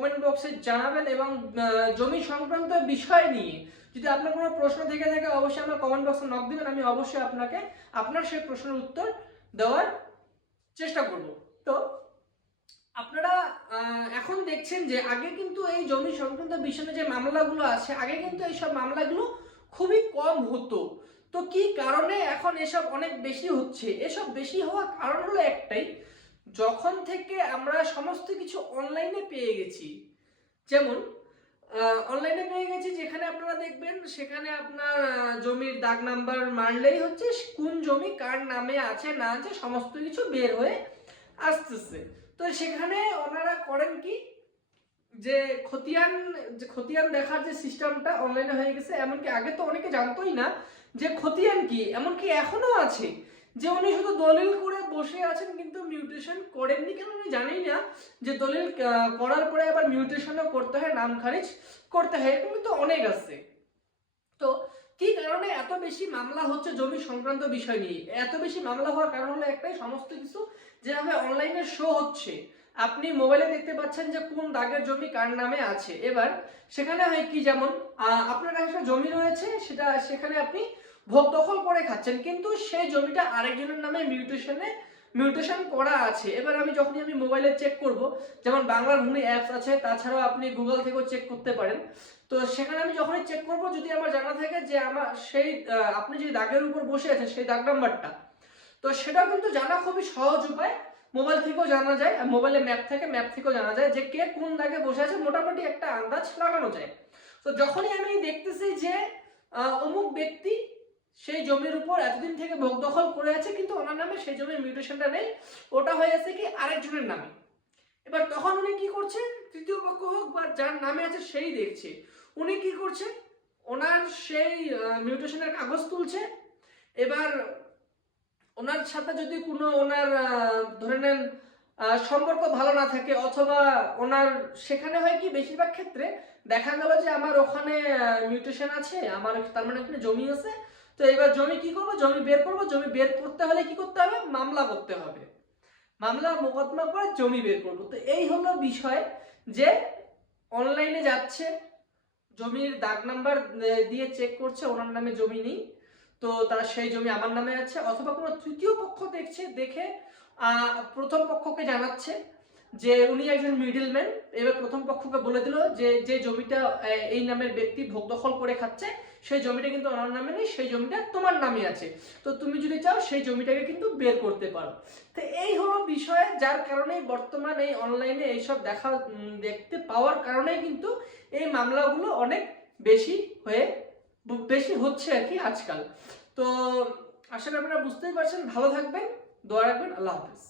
Comment বক্সে জানাবেন এবং জমি সংক্রান্ত বিষয় নিয়ে যদি আপনার কোনো প্রশ্ন থেকে থাকে অবশ্যই আমার কমেন্ট বক্সে নক দিবেন, আমি অবশ্যই আপনাকে আপনার সেই প্রশ্নের উত্তর দেওয়ার চেষ্টা করব। তো আপনারা এখন দেখছেন যে আগে কিন্তু এই জমি সংক্রান্ত বিষয়ে যে মামলাগুলো আছে, আগে কিন্তু এইসব মামলাগুলো খুবই কম হতো। তো কি কারণে এখন এসব অনেক বেশি হচ্ছে? এসব বেশি হওয়ার কারণ হলো একটাই, যখন থেকে আমরা সমস্ত কিছু অনলাইনে পেয়ে গেছি। যেমন অনলাইনে পেয়ে গেছি, যেখানে আপনারা দেখবেন সেখানে আপনার জমির দাগ নাম্বার মারলেই হচ্ছে কোন জমি কার নামে আছে না আছে সমস্ত কিছু বের হয়ে আসতেছে। তো সেখানে ওনারা করেন কি, যে খতিয়ান দেখার যে সিস্টেমটা অনলাইনে হয়ে গেছে, এমনকি আগে তো অনেকে জানতোই না যে খতিয়ান কি, এমনকি এখনো আছে যে উনি শুধু দলিল করে বসে আছেন কিন্তু মিউটেশন করেননি, কেন উনি জানেই না যে দলিল করার পরে আবার মিউটেশনও করতে হয়, নাম খারিজ করতে হয়, এরকম তো অনেক আছে। তো কি কারণে এত বেশি মামলা হচ্ছে জমি সংক্রান্ত বিষয় নিয়ে? এত বেশি মামলা হওয়ার কারণ হলো একটাই, সমস্ত কিছু যেভাবে অনলাইনে শো হচ্ছে, আপনি মোবাইলে দেখতে পাচ্ছেন যে কোন দাগের জমি কার নামে আছে। এবার সেখানে হয় কি, যেমন আপনার একটা জমি রয়েছে, সেখানে আপনি ভোগ দখল করে খাচ্ছেন, কিন্তু সেই জমিটা আরেকজনের নামে মিউটেশন করা আছে। এবার যখনই মোবাইলে চেক করব, যেমন বাংলার ভূমি অ্যাপস আছে, তাছাড়াও আপনি গুগল থেকেও চেক করতে পারেন। তো সেখানে আমি যখনই চেক করব, যদি আমার জানা থাকে যে আমার সেই আপনি যে দাগের উপর বসে আছেন সেই দাগ নাম্বারটা, তো সেটা কিন্তু জানা খুবই সহজ উপায়। মোবাইল থেকেও জানা যায়, মোবাইলে ম্যাপ থেকেও জানা যায় যে কে কোন দাগে বসে আছে, মোটামুটি একটা আন্দাজ লাগানো যায়। তো যখনই আমি দেখতেছি যে অমুক ব্যক্তি সেই জমির উপর এতদিন থেকে ভোগ দখল করে আছে, কিন্তু ওনার নামে সেই জমির মিউটেশনটা নেই, ওটা হয়ে আছে কি আরেকজনের নামে। এবার তখন উনি কি করছেন, তৃতীয় পক্ষ হোক বা যার নামে আছে সেই দেখছে, উনি কি করছেন, ওনার সেই মিউটেশনের কাগজ তুলছে। এবার ওনার সাথে যদি কোনো ওনার ধরে নেন সম্পর্ক ভালো না থাকে, অথবা ওনার সেখানে হয় কি, বেশিরভাগ ক্ষেত্রে দেখা গেল যে আমার ওখানে মিউটেশন আছে, আমার তার মানে ওখানে জমি আছে। তো এবার জমি কি করবো, জমি বের করবো, জমি বের করতে হলে কি করতে হবে, মামলা করতে হবে, মামলা মোকদ্দমা করে জমি বের করবো। তো এই হলো বিষয়, যে অনলাইনে যাচ্ছে, জমির দাগ নাম্বার দিয়ে চেক করছে, ওনার নামে জমি নেই, তো তার সেই জমি আমার নামে আছে, অথবা কোনো তৃতীয় পক্ষ দেখছে, দেখে প্রথম পক্ষকে জানাচ্ছে যে উনি একজন মিডলম্যান। এবার প্রথম পক্ষকে বলে দিল যে যে জমিটা এই নামের ব্যক্তি ভোগ দখল করে খাচ্ছে, সেই জমিটা কিন্তু ওনার নামে নেই, সেই জমিটা তোমার নামে আছে, তো তুমি যদি চাও সেই জমিটাকে কিন্তু বের করতে পারো। তো এই হলো বিষয়, যার কারণে বর্তমানে এই অনলাইনে এইসব দেখতে পাওয়ার কারণে কিন্তু এই মামলাগুলো অনেক বেশি হচ্ছে আর কি আজকাল। তো আশা করি আপনারা বুঝতেই পারছেন। ভালো থাকবেন, দোয়া রাখবেন, আল্লাহ হাফেজ।